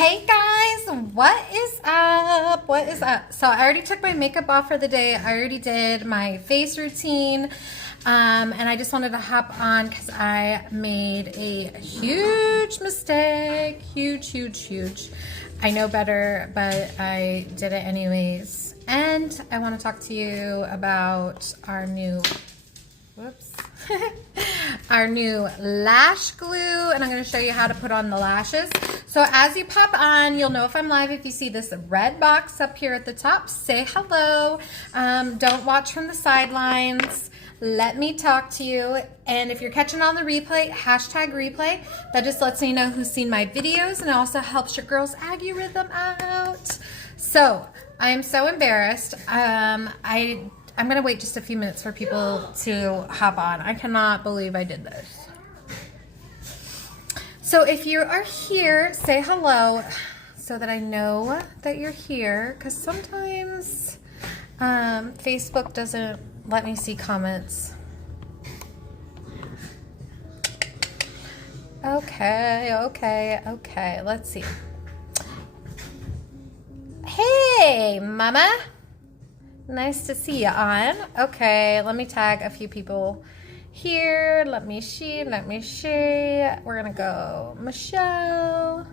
Hey guys, what is up? What is up? So I already took my makeup off for the day. I already did my face routine. And I just wanted to hop on because I made a huge mistake. Huge. I know better, but I did it anyways. And I want to talk to you about our new, our new lash glue, and I'm going to show you how to put on the lashes. So as you pop on, you'll know if I'm live if you see this red box up here at the top. Say hello. Don't watch from the sidelines. Let me talk to you. And if you're catching on the replay, hashtag replay. That just lets me know who's seen my videos, and it also helps your girl's algorithm out. So I am so embarrassed. I'm going to wait just a few minutes for people to hop on. I cannot believe I did this. So if you are here, say hello so that I know that you're here, because sometimes Facebook doesn't let me see comments. Okay. Let's see. Hey, mama. Nice to see you on. Okay, let me tag a few people here. Let me see. We're gonna go Michelle,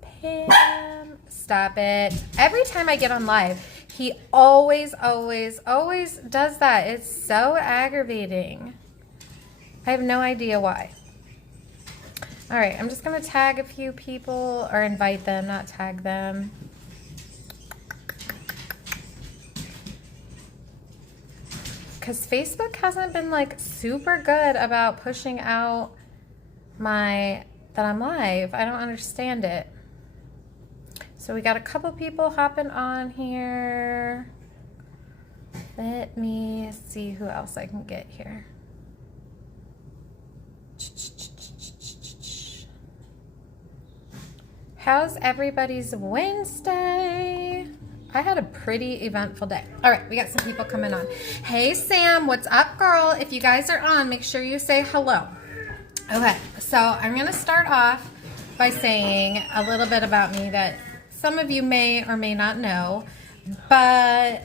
Pam. Stop it. Every time I get on live, he always does that. It's so aggravating. I have no idea why. All right, I'm just gonna tag a few people, or invite them, not tag them. Because Facebook hasn't been like super good about pushing out that I'm live. I don't understand it. So we got a couple people hopping on here. Let me see who else I can get here. How's everybody's Wednesday? I had a pretty eventful day. All right, we got some people coming on. Hey, Sam, what's up, girl? If you guys are on, make sure you say hello. Okay, so I'm going to start off by saying a little bit about me that some of you may or may not know, but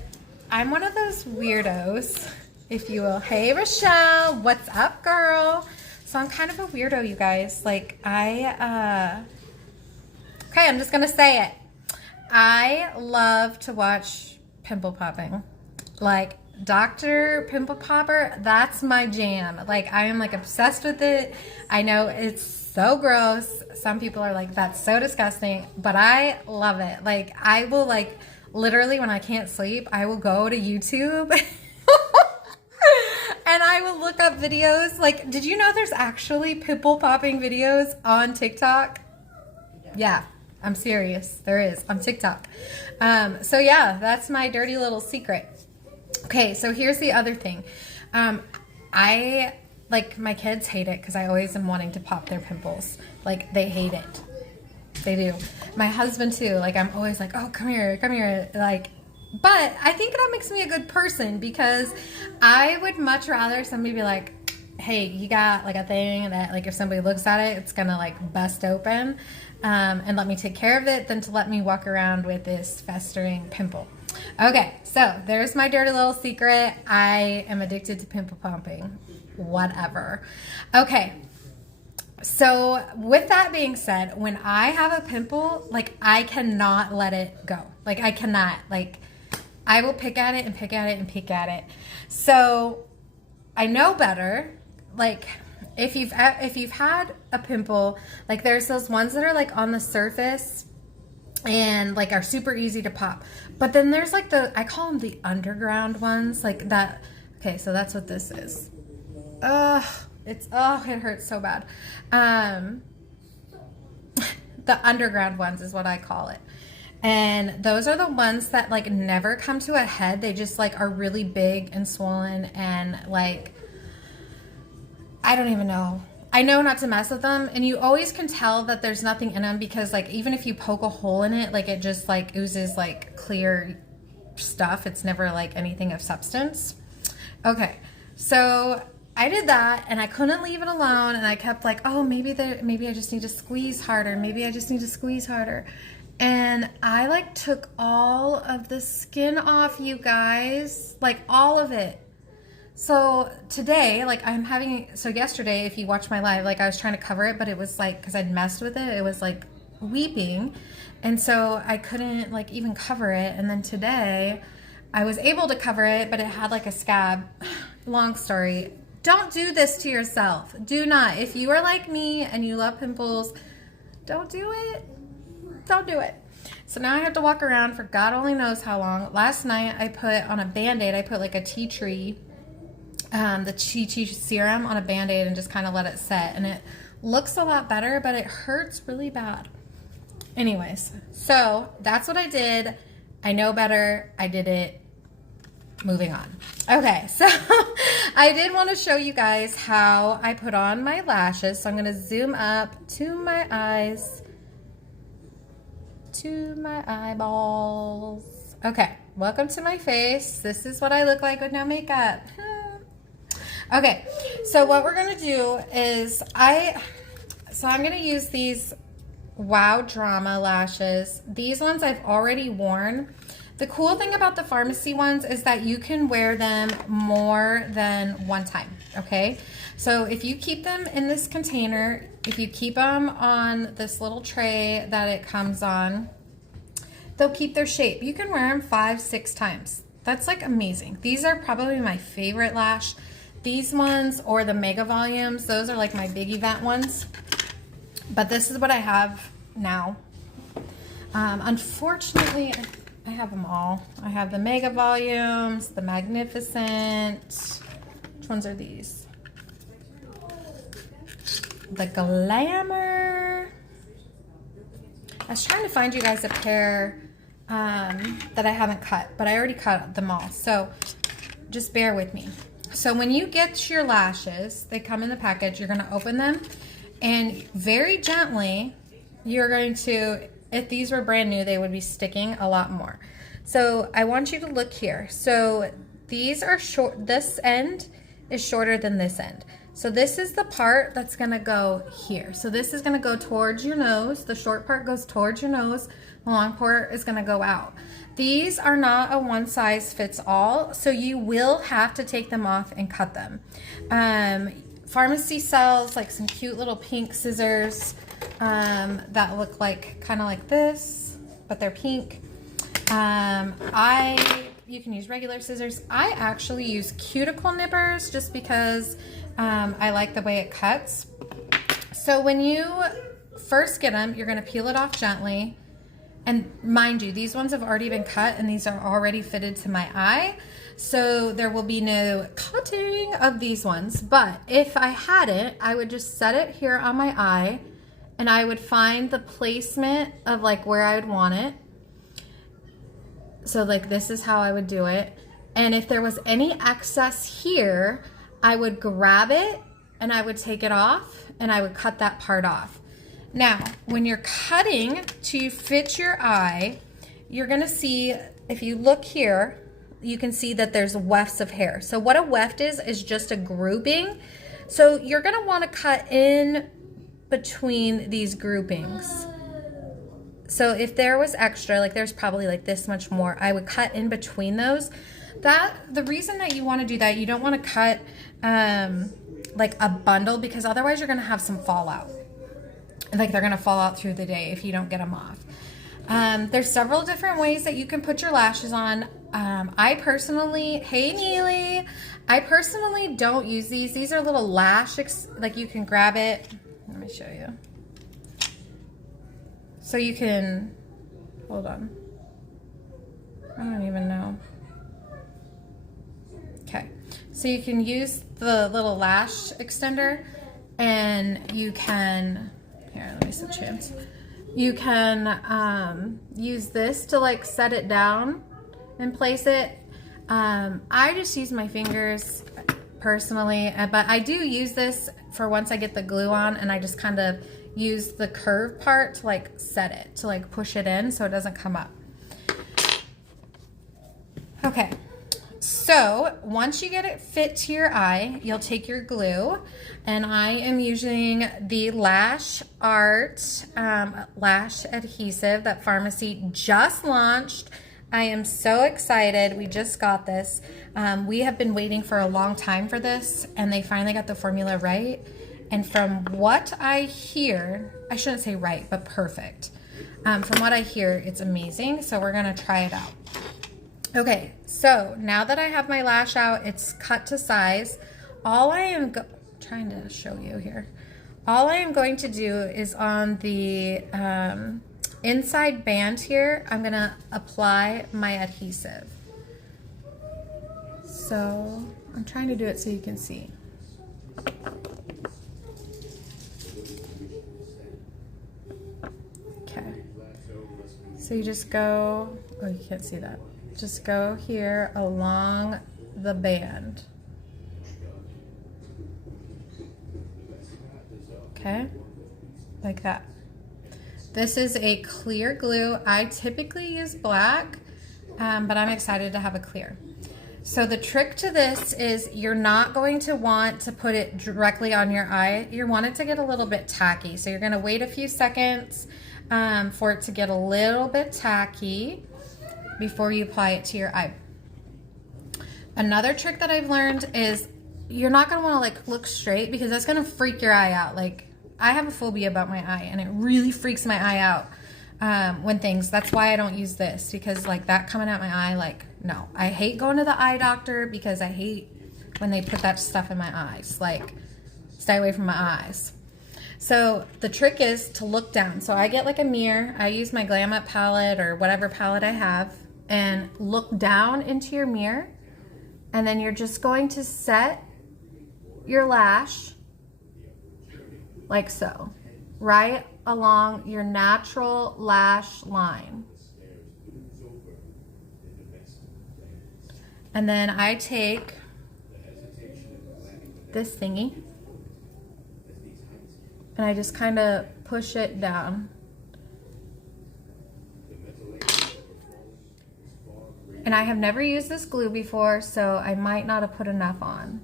I'm one of those weirdos, if you will. Hey, Rochelle, what's up, girl? So I'm kind of a weirdo, you guys. Like, okay, I'm just going to say it. I love to watch pimple popping. Like Dr. Pimple Popper, that's my jam. Like I am like obsessed with it. I know it's so gross. Some people are like, that's so disgusting, but I love it. Like I will like literally when I can't sleep, I will go to YouTube and I will look up videos. Like, did you know there's actually pimple popping videos on TikTok? Yeah. I'm serious. There is on TikTok. So yeah, that's my dirty little secret. Okay, so here's the other thing. I like my kids hate it because I always am wanting to pop their pimples. Like they hate it. They do. My husband too. Like I'm always like, oh, come here. Like, but I think that makes me a good person because I would much rather somebody be like, hey, you got like a thing that like if somebody looks at it, it's gonna like bust open. And let me take care of it than to let me walk around with this festering pimple. Okay, so there's my dirty little secret. I am addicted to pimple pumping. Whatever. Okay, so with that being said, when I have a pimple, like I cannot let it go. Like I cannot. Like I will pick at it and pick at it and pick at it. So I know better. Like if you've had a pimple, like there's those ones that are like on the surface and like are super easy to pop. But then there's like I call them the underground ones, like that. Okay, so that's what this is. It hurts so bad. The underground ones is what I call it. And those are the ones that like never come to a head. They just like are really big and swollen and like I don't even know. I know not to mess with them, and you always can tell that there's nothing in them because like even if you poke a hole in it, like it just like oozes like clear stuff. It's never like anything of substance. Okay, so I did that and I couldn't leave it alone, and I kept like, oh, maybe I just need to squeeze harder. Maybe I just need to squeeze harder. And I like took all of the skin off, you guys, like all of it. So today, like so yesterday, if you watch my live, like I was trying to cover it, but it was like, cause I'd messed with it, it was like weeping. And so I couldn't like even cover it. And then today I was able to cover it, but it had like a scab. Long story. Don't do this to yourself. Do not. If you are like me and you love pimples, don't do it. Don't do it. So now I have to walk around for God only knows how long. Last night I put on a Band-Aid, I put like a tea tree, the tea tree serum on a Band-Aid and just kind of let it set. And it looks a lot better, but it hurts really bad. Anyways, so that's what I did. I know better. I did it. Moving on. Okay, so I did want to show you guys how I put on my lashes. So I'm going to zoom up to my eyes, to my eyeballs. Okay, welcome to my face. This is what I look like with no makeup. Okay, so what we're going to do is I'm going to use these Wow Drama lashes. These ones I've already worn. The cool thing about the pharmacy ones is that you can wear them more than one time, okay? So if you keep them in this container, if you keep them on this little tray that it comes on, they'll keep their shape. You can wear them 5, 6 times. That's like amazing. These are probably my favorite lash. These ones or the Mega Volumes, those are like my big event ones. But this is what I have now. Unfortunately, I have them all. I have the Mega Volumes, the Magnificent. Which ones are these? The Glamour. I was trying to find you guys a pair that I haven't cut, but I already cut them all. So just bear with me. So when you get your lashes, they come in the package, you're going to open them and very gently, you're going to, if these were brand new, they would be sticking a lot more. So I want you to look here. So these are short, this end is shorter than this end. So this is the part that's gonna go here. So this is gonna go towards your nose. The short part goes towards your nose. The long part is gonna go out. These are not a one size fits all, so you will have to take them off and cut them. Pharmacy sells like some cute little pink scissors that look like kind of like this, but they're pink. You can use regular scissors. I actually use cuticle nippers just because I like the way it cuts. So when you first get them, you're going to peel it off gently. And mind you, these ones have already been cut and these are already fitted to my eye. So there will be no cutting of these ones. But if I hadn't, I would just set it here on my eye and I would find the placement of like where I would want it. So like this is how I would do it. And if there was any excess here, I would grab it and I would take it off and I would cut that part off. Now, when you're cutting to fit your eye, you're gonna see, if you look here, you can see that there's wefts of hair. So what a weft is just a grouping. So you're gonna wanna cut in between these groupings. So if there was extra, like there's probably like this much more, I would cut in between those. The reason that you want to do that, you don't want to cut like a bundle because otherwise you're going to have some fallout. Like they're going to fall out through the day if you don't get them off. There's several different ways that you can put your lashes on. I personally, hey Neely, I personally don't use these. These are little lash, like you can grab it. Let me show you. So you can, hold on. I don't even know. Okay, so you can use the little lash extender and you can, here, let me switch hands. You can use this to like set it down and place it. I just use my fingers personally, but I do use this for once I get the glue on and I just kind of use the curved part to like set it, to like push it in so it doesn't come up. Okay, so So once you get it fit to your eye, you'll take your glue, and I am using the Lash Art lash adhesive that Pharmacy just launched. I am so excited. We just got this. We have been waiting for a long time for this, and they finally got the formula right. And from what I hear, I shouldn't say right, but perfect. From what I hear, it's amazing. So we're gonna try it out. Okay, so now that I have my lash out, it's cut to size. All I am trying to show you here. All I am going to do is on the inside band here, I'm gonna apply my adhesive. So I'm trying to do it so you can see. Okay, so you just go, oh, you can't see that. Just go here along the band. Okay, like that. This is a clear glue. I typically use black, but I'm excited to have a clear. So the trick to this is you're not going to want to put it directly on your eye. You want it to get a little bit tacky. So you're gonna wait a few seconds for it to get a little bit tacky before you apply it to your eye. Another trick that I've learned is you're not gonna wanna like look straight, because that's gonna freak your eye out. Like, I have a phobia about my eye, and it really freaks my eye out that's why I don't use this, because like that coming out my eye, like, no. I hate going to the eye doctor because I hate when they put that stuff in my eyes. Like, stay away from my eyes. So the trick is to look down. So I get like a mirror. I use my Glam Up palette or whatever palette I have, and look down into your mirror, and then you're just going to set your lash like so, right along your natural lash line. And then I take this thingy and I just kind of push it down. And I have never used this glue before, so I might not have put enough on.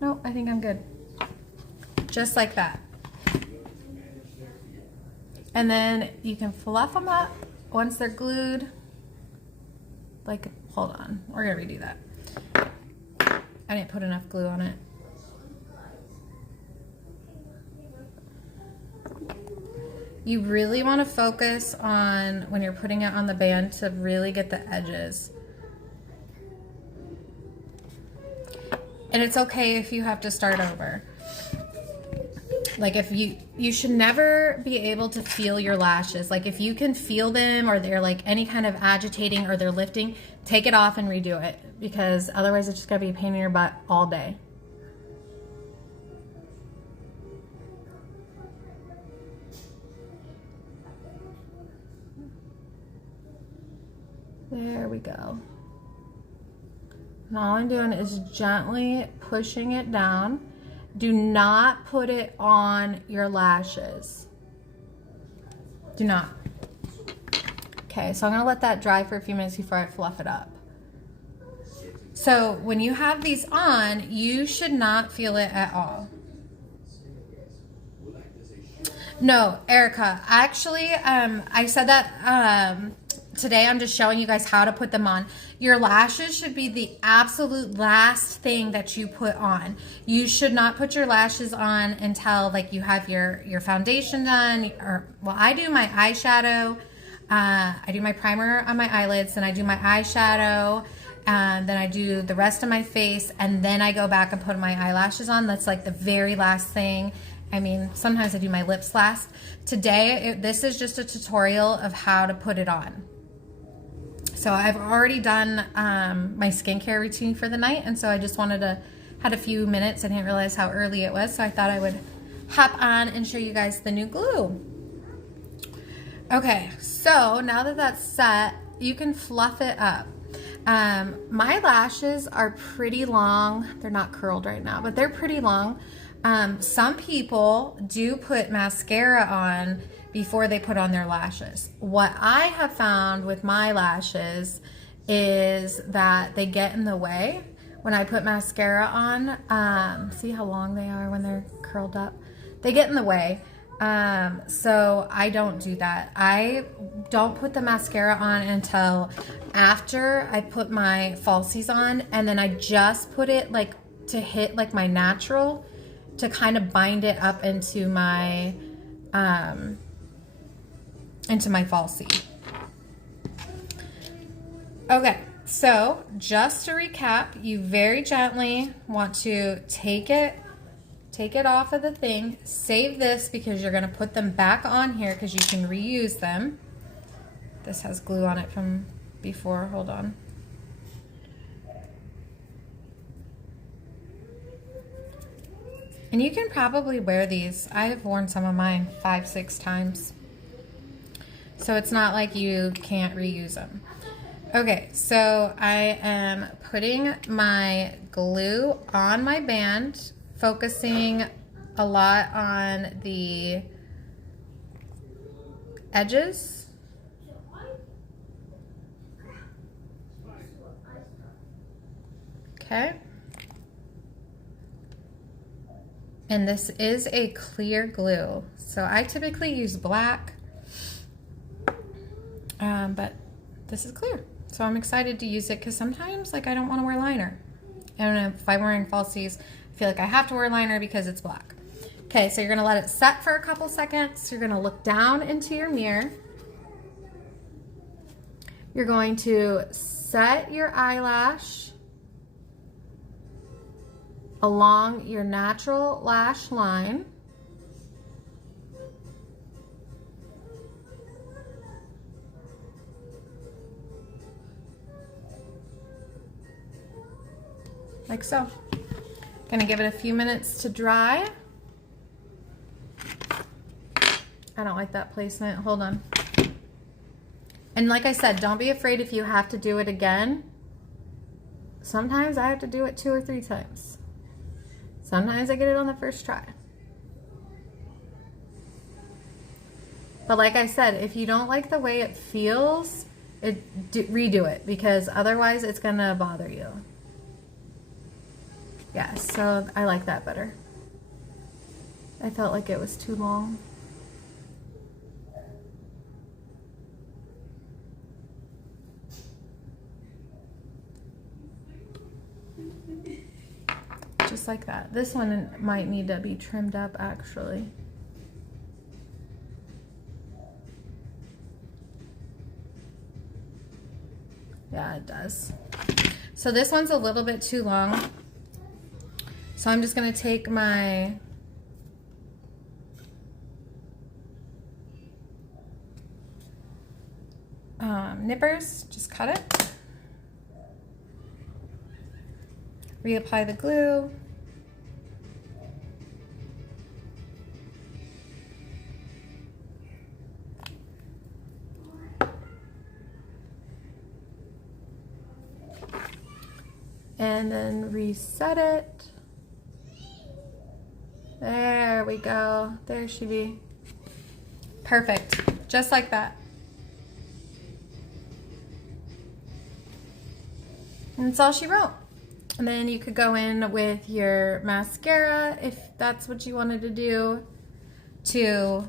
No, I think I'm good. Just like that. And then you can fluff them up once they're glued. Like, hold on, we're gonna redo that. I didn't put enough glue on it. You really want to focus on, when you're putting it on the band, to really get the edges. And it's okay if you have to start over. Like, if you should never be able to feel your lashes. Like, if you can feel them, or they're like any kind of agitating, or they're lifting, take it off and redo it, because otherwise it's just gonna be a pain in your butt all day. There we go. And all I'm doing is gently pushing it down. Do not put it on your lashes. Do not. Okay, so I'm gonna let that dry for a few minutes before I fluff it up. So when you have these on, you should not feel it at all. No, Erica, actually, I said that today. I'm just showing you guys how to put them on. Your lashes should be the absolute last thing that you put on. You should not put your lashes on until like you have your foundation done. Or, well, I do my eyeshadow. I do my primer on my eyelids, and I do my eyeshadow. Then I do the rest of my face, and then I go back and put my eyelashes on. That's like the very last thing. I mean, sometimes I do my lips last. Today, this is just a tutorial of how to put it on. So I've already done my skincare routine for the night, and so I just had a few minutes. I didn't realize how early it was, so I thought I would hop on and show you guys the new glue. Okay, so now that that's set, you can fluff it up. My lashes are pretty long. They're not curled right now, but they're pretty long. Some people do put mascara on before they put on their lashes. What I have found with my lashes is that they get in the way when I put mascara on. See how long they are when they're curled up? They get in the way. So I don't do that. I don't put the mascara on until after I put my falsies on, and then I just put it like to hit like my natural, to kind of bind it up into my falsie. Okay, so just to recap, you very gently want to take it off of the thing. Save this because you're going to put them back on here because you can reuse them. This has glue on it from before. Hold on. And you can probably wear these. I've worn some of mine 5-6 times. So it's not like you can't reuse them. Okay, so I am putting my glue on my band, focusing a lot on the edges. Okay. And this is a clear glue. So I typically use black, but this is clear. So I'm excited to use it because sometimes like I don't want to wear liner. And if I'm wearing falsies, I feel like I have to wear liner because it's black. Okay, so you're gonna let it set for a couple seconds. You're gonna look down into your mirror. You're going to set your eyelash along your natural lash line. Like so. Gonna give it a few minutes to dry. I don't like that placement. Hold on. And like I said, don't be afraid if you have to do it again. Sometimes I have to do it 2 or 3 times. Sometimes I get it on the first try. But like I said, if you don't like the way it feels, redo it because otherwise it's gonna bother you. Yeah, so I like that better. I felt like it was too long. Just like that. This one might need to be trimmed up actually. Yeah, it does. So this one's a little bit too long. So I'm just gonna take my nippers, just cut it. Reapply the glue. And then reset it. There we go. There she be. Perfect. Just like that. And that's all she wrote. And then you could go in with your mascara if that's what you wanted to do to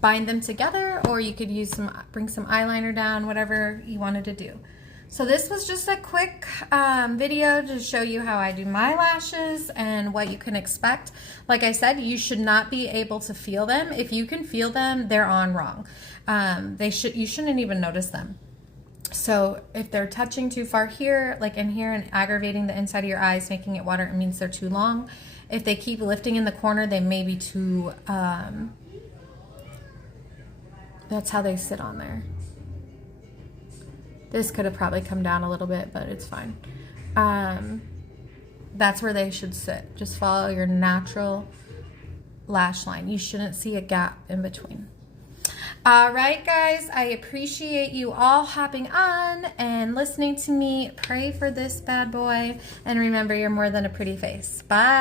bind them together, or you could use bring some eyeliner down, whatever you wanted to do. So this was just a quick video to show you how I do my lashes and what you can expect. Like I said, you should not be able to feel them. If you can feel them, they're on wrong. You shouldn't even notice them. So if they're touching too far here, like in here, and aggravating the inside of your eyes, making it water, it means they're too long. If they keep lifting in the corner, they may be too, that's how they sit on there. This could have probably come down a little bit, but it's fine. That's where they should sit. Just follow your natural lash line. You shouldn't see a gap in between. All right, guys, I appreciate you all hopping on and listening to me pray for this bad boy. And remember, you're more than a pretty face. Bye.